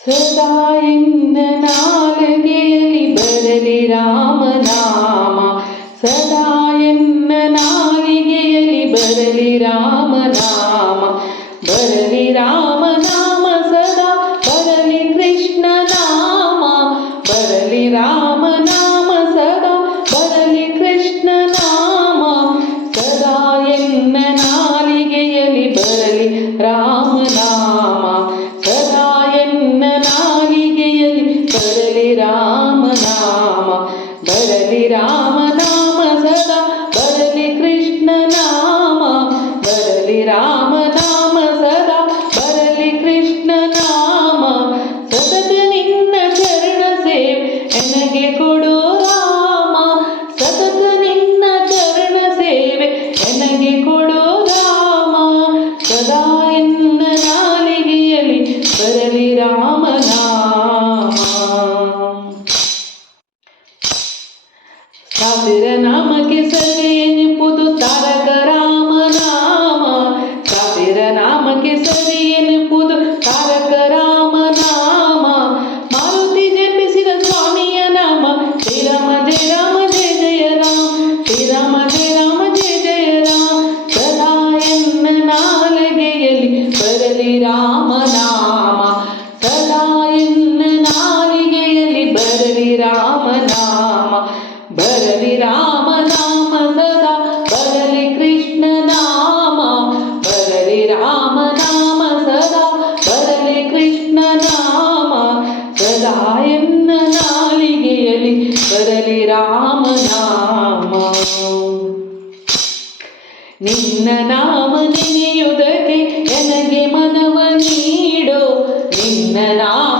ಸದಾ ಎನ್ನ ನಾಲಿಗೆಯಲ್ಲಿ ಬರಲಿ ರಾಮನಾಮ, ಸದಾ ಎನ್ನ ನಾಲಿಗೆಯಲ್ಲಿ ಬರಲಿ ರಾಮನಾಮ, ಬರಲಿ ರಾಮನಾಮ ಸದಾ ಬರಲಿ ಕೃಷ್ಣ ನಾಮ, ಬರಲಿ ರಾಮನಾಮ ಸದಾ ಬರಲಿ ಕೃಷ್ಣ ನಾಮ, ಸದಾ ಎನ್ನ ನಾಲಿಗೆಯಲ್ಲಿ ಬರಲಿ ರಾಮನಾಮ, ಸದಾ ಎನ್ನ ನಾಲಿಗೆಯಲ್ಲಿ ಬರಲಿ ರಾಮನಾಮ, ಬರಲಿ ರಾಮನಾಮ ಸದಾ ಬರಲಿ ಕೃಷ್ಣ ನಾಮ, ಬರಲಿ ರಾಮನಾಮ ಸದಾ ಬರಲಿ ಕೃಷ್ಣ ನಾಮ, ಸತತ ನಿನ್ನ ಚರಣ ಸೇವೆ ನನಗೆ ಕೊಡೋ ರಾಮ, ಸತತ ನಿನ್ನ ಚರಣ ಸೇವೆ ನನಗೆ ಕೊಡೋ ರಾಮ, ಸದಾ ಎನ್ನ ನಾಲಿಗೆಯಲ್ಲಿ ಬರಲಿ ರಾಮನಾಮ. ಸಾವಿರ ನಾಮಕ್ಕೆ ಸರಿ ಎನ್ನುವುದು ತಾರಕ ರಾಮನಾಮ, ಸಾವಿರ ನಾಮಕ್ಕೆ ಸರಿ ಎನ್ನುವುದು ತಾರಕ ರಾಮನಾಮ, ಮಾರುತಿ ಜಪಿಸಿದ ಸ್ವಾಮಿಯ ನಾಮ ಶ್ರೀರಾಮ ಜಯ ರಾಮ ಜಯ ಜಯ ರಾಮ, ಶ್ರೀರಾಮ ಜಯ ರಾಮ ಜಯ ಜಯ ರಾಮ, ಸದಾ ಎನ್ನ ನಾಲಿಗೆಯಲ್ಲಿ ಬರಲಿ ರಾಮನಾಮ, ಸದಾ ಎನ್ನ ನಾಲಿಗೆಯಲ್ಲಿ ಬರಲಿ ರಾಮನಾಮ, ಬರಲಿ ರಾಮನಾಮ ಸದಾ ಬರಲಿ ಕೃಷ್ಣ ನಾಮ, ಬರಲಿ ರಾಮನಾಮ ಸದಾ ಬರಲಿ ಕೃಷ್ಣ ನಾಮ, ಸದಾ ಎನ್ನ ನಾಲಿಗೆಯಲ್ಲಿ ಬರಲಿ ರಾಮನಾಮ. ನಿನ್ನ ನಾಮ ನೆನೆಯುವುದಕ್ಕೆ ನನಗೆ ಮನವ ನೀಡೋ, ನಿನ್ನ ನಾಮ